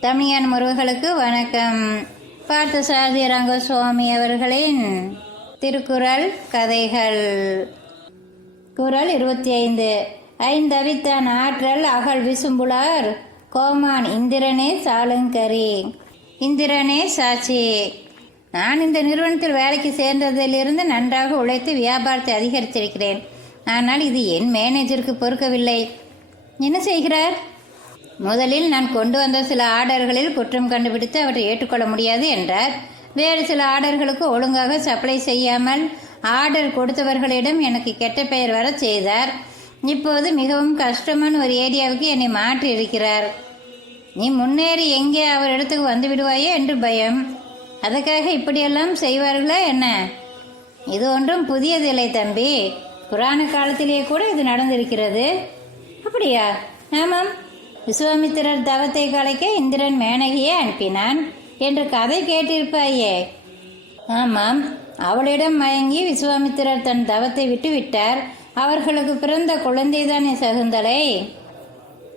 தமிழன் முருகர்களுக்கு வணக்கம். பார்த்த சாதி ரங்கசுவாமி அவர்களின் திருக்குறள் கதைகள். குரல் இருபத்தி ஐந்து ஐந்தவித்தான் ஆற்றல் அகல் விசும்புலார் கோமான் இந்திரனே சாலுங்கரி. இந்திரனே சாட்சி. நான் இந்த நிறுவனத்தில் வேலைக்கு சேர்ந்ததிலிருந்து நன்றாக உழைத்து வியாபாரத்தை அதிகரித்திருக்கிறேன். ஆனால் இது என் மேனேஜருக்கு பொறுக்கவில்லை. என்ன செய்கிறார்? முதலில் நான் கொண்டு வந்த சில ஆர்டர்களில் குற்றம் கண்டுபிடித்து அவற்றை ஏற்றுக்கொள்ள முடியாது என்றார். வேறு சில ஆர்டர்களுக்கு ஒழுங்காக சப்ளை செய்யாமல் ஆர்டர் கொடுத்தவர்களிடம் எனக்கு கெட்ட பெயர் வர செய்தார். இப்போது மிகவும் கஷ்டமான ஒரு ஏரியாவுக்கு என்னை மாற்றி இருக்கிறார். நீ முன்னேறி எங்கே அவர் இடத்துக்கு வந்து விடுவாயோ என்று பயம். அதற்காக இப்படியெல்லாம் செய்வார்களா என்ன? இது ஒன்றும் புதியதில்லை தம்பி. புராண காலத்திலேயே கூட இது நடந்திருக்கிறது. அப்படியா? ஆமாம். விஸ்வாமித்திரர் தவத்தை கலைக்க இந்திரன் மேனகையே அனுப்பினான் என்று கதை கேட்டிருப்பாயே. ஆமாம் அவளிடம் மயங்கி விஸ்வாமித்திரர் தன் தவத்தை விட்டு விட்டார் அவர்களுக்கு பிறந்த குழந்தைதானே சகுந்தலை.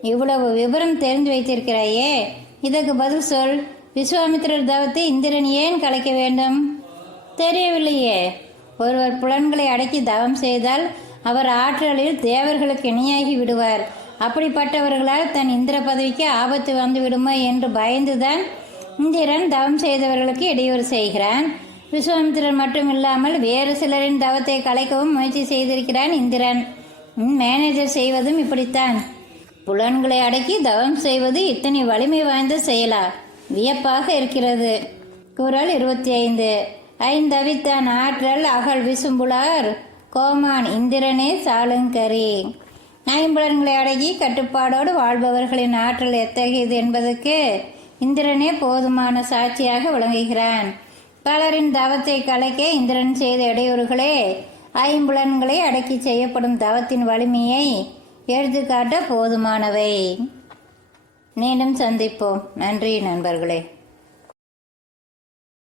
இவ்வளவு விவரம் தெரிந்து வைத்திருக்கிறாயே. இதற்கு பதில் சொல் விஸ்வாமித்திரர் தவத்தை இந்திரன் ஏன் கலைக்க வேண்டும்? தெரியவில்லையே. ஒருவர் புலன்களை அடக்கி தவம் செய்தால் அவர் ஆற்றலில் தேவர்களுக்கு இணையாகி விடுவார். அப்படிப்பட்டவர்களால் தன் இந்திர பதவிக்கு ஆபத்து வந்து விடுமோ என்று பயந்துதான் இந்திரன் தவம் செய்தவர்களுக்கு இடையூறு செய்கிறான். விஸ்வாமித்திரன் மட்டும் இல்லாமல் வேறு சிலரின் தவத்தை கலைக்கவும் முயற்சி செய்திருக்கிறான் இந்திரன். உன் மேனேஜர் செய்வதும் இப்படித்தான். புலன்களை அடக்கி தவம் செய்வது இத்தனை வலிமை வாய்ந்த செயலா? வியப்பாக இருக்கிறது. குரல் இருபத்தி ஐந்து ஐந்தவித்தான் ஆற்றல் அகல் விசும்புலார். கோமான் இந்திரனே சாலுங்கரி. ஐம்புலன்களை அடகி கட்டுப்பாடோடு வாழ்பவர்களின் ஆற்றல் எத்தகையது என்பதற்கு இந்திரனே போதுமான சாட்சியாக விளங்குகிறான். பலரின் தவத்தை கலைக்க இந்திரன் செய்த இடையூறுகளே ஐம்புலன்களை அடக்கி செய்யப்படும் தவத்தின் வலிமையை எடுத்துக்காட்ட போதுமானவை. மீண்டும் சந்திப்போம். நன்றி நண்பர்களே.